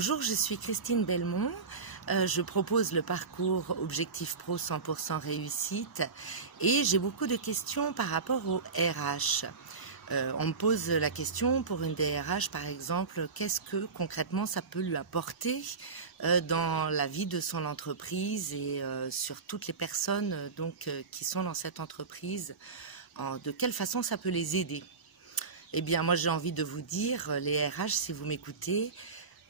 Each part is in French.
Bonjour, je suis Christine Belmont. Je propose le parcours Objectif Pro 100% réussite et j'ai beaucoup de questions par rapport au RH. On me pose la question pour une DRH par exemple, qu'est-ce que concrètement ça peut lui apporter dans la vie de son entreprise et sur toutes les personnes qui sont dans cette entreprise, de quelle façon ça peut les aider. Eh bien moi j'ai envie de vous dire, les RH si vous m'écoutez,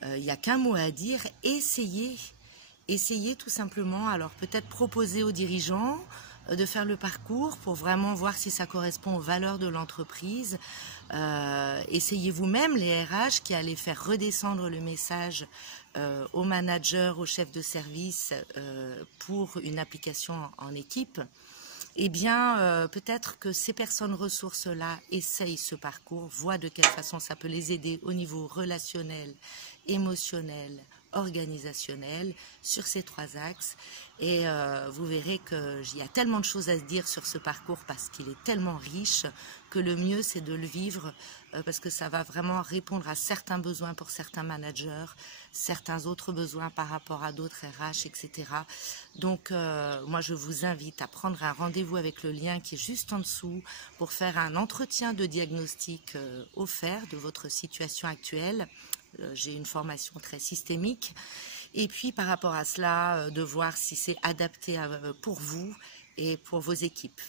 il n'y a qu'un mot à dire, essayez tout simplement. Alors peut-être proposer aux dirigeants de faire le parcours pour vraiment voir si ça correspond aux valeurs de l'entreprise. Essayez vous-même les RH qui allez faire redescendre le message aux managers, aux chefs de service pour une application en équipe. Eh bien, peut-être que ces personnes ressources-là essayent ce parcours, voient de quelle façon ça peut les aider au niveau relationnel, émotionnel, organisationnel, sur ces trois axes. Et vous verrez qu'il y a tellement de choses à se dire sur ce parcours parce qu'il est tellement riche que le mieux c'est de le vivre parce que ça va vraiment répondre à certains besoins pour certains managers, certains autres besoins par rapport à d'autres RH, etc. Donc moi je vous invite à prendre un rendez-vous avec le lien qui est juste en dessous pour faire un entretien de diagnostic offert de votre situation actuelle. J'ai une formation très systémique et puis par rapport à cela de voir si c'est adapté pour vous et pour vos équipes.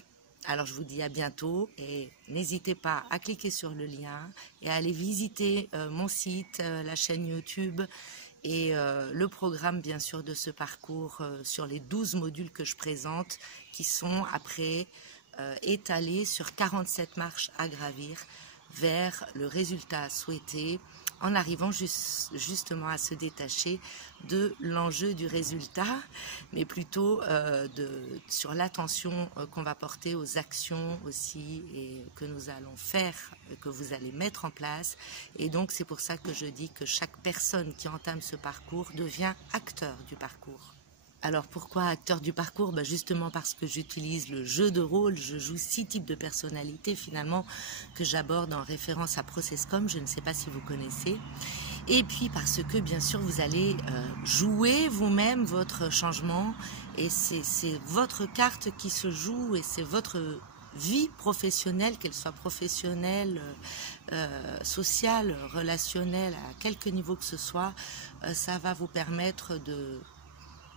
Alors je vous dis à bientôt et n'hésitez pas à cliquer sur le lien et à aller visiter mon site, la chaîne YouTube et le programme bien sûr de ce parcours sur les 12 modules que je présente qui sont après étalés sur 47 marches à gravir vers le résultat souhaité en arrivant justement à se détacher de l'enjeu du résultat, mais plutôt sur l'attention qu'on va porter aux actions aussi et que nous allons faire, que vous allez mettre en place. Et donc c'est pour ça que je dis que chaque personne qui entame ce parcours devient acteur du parcours. Alors pourquoi acteur du parcours? Justement parce que j'utilise le jeu de rôle, je joue 6 types de personnalités finalement que j'aborde en référence à Processcom, je ne sais pas si vous connaissez. Et puis parce que bien sûr vous allez jouer vous-même votre changement et c'est votre carte qui se joue et c'est votre vie professionnelle, qu'elle soit professionnelle, sociale, relationnelle, à quelque niveau que ce soit, ça va vous permettre de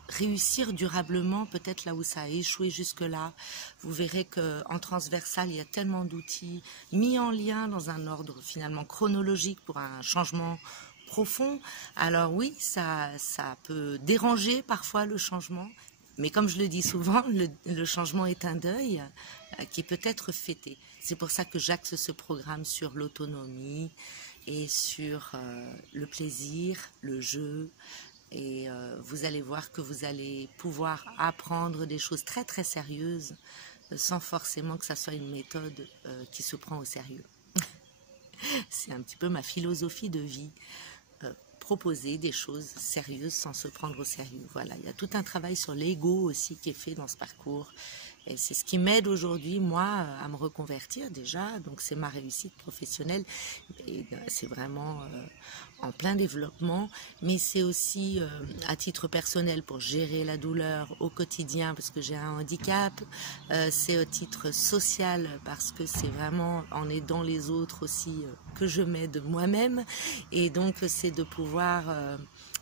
réussir durablement, peut-être là où ça a échoué jusque-là. Vous verrez qu'en transversal, il y a tellement d'outils mis en lien dans un ordre finalement chronologique pour un changement profond. Alors oui, ça peut déranger parfois le changement, mais comme je le dis souvent, le changement est un deuil qui peut être fêté. C'est pour ça que j'axe ce programme sur l'autonomie et sur le plaisir, le jeu. Et vous allez voir que vous allez pouvoir apprendre des choses très très sérieuses sans forcément que ça soit une méthode qui se prend au sérieux. C'est un petit peu ma philosophie de vie, proposer des choses sérieuses sans se prendre au sérieux. Voilà, il y a tout un travail sur l'ego aussi qui est fait dans ce parcours. Et c'est ce qui m'aide aujourd'hui, moi, à me reconvertir déjà. Donc c'est ma réussite professionnelle. Et c'est vraiment en plein développement. Mais c'est aussi à titre personnel pour gérer la douleur au quotidien parce que j'ai un handicap. C'est au titre social parce que c'est vraiment en aidant les autres aussi que je m'aide moi-même. Et donc c'est de pouvoir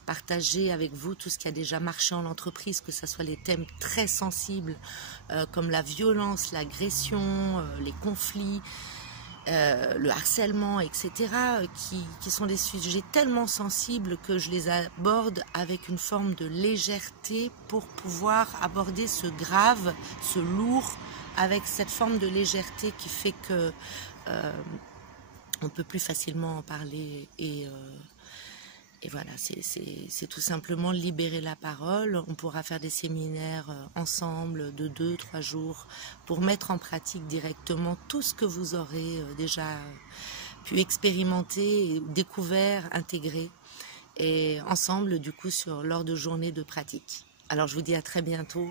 partager avec vous tout ce qui a déjà marché en entreprise, que ce soit les thèmes très sensibles comme la violence, l'agression, les conflits, le harcèlement, etc., qui sont des sujets tellement sensibles que je les aborde avec une forme de légèreté pour pouvoir aborder ce grave, ce lourd, avec cette forme de légèreté qui fait que on peut plus facilement en parler et voilà, c'est tout simplement libérer la parole. On pourra faire des séminaires ensemble de 2-3 jours pour mettre en pratique directement tout ce que vous aurez déjà pu expérimenter, découvert, intégré. Et ensemble, du coup, lors de journées de pratique. Alors, je vous dis à très bientôt